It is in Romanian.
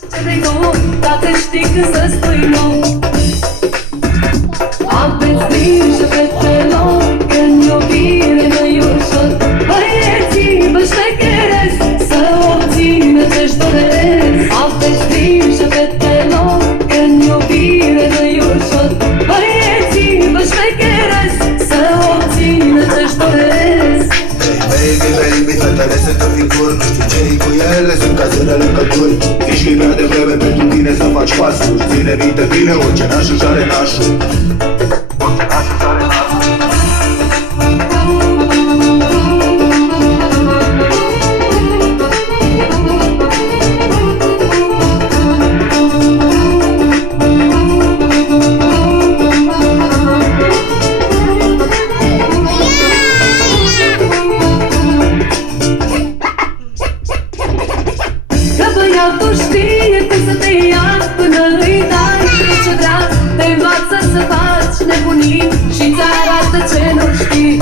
Ce vrei tu, dacă știi când să spui nu. Aveți grijă, fetelor, că-n iubire nu-i ușor. Băieții vă șmecheresc să obțină ce-și doresc. Aveți grijă, fetelor, că-n iubire nu-i ușor. Băieții vă șmecheresc să obțină ce-și doresc. Baby, baby, fetele sunt în figuri, nu știu ce-i cu ele, sunt ca zânele cături. Ești că-i prea devreme pentru tine să faci pasuri. Ține minte bine, orice nașul și-are nașul. Băiatul știe cum să te ia până îi dai ce vrea. Te învață să faci nebunii și ți arată ce nu știi.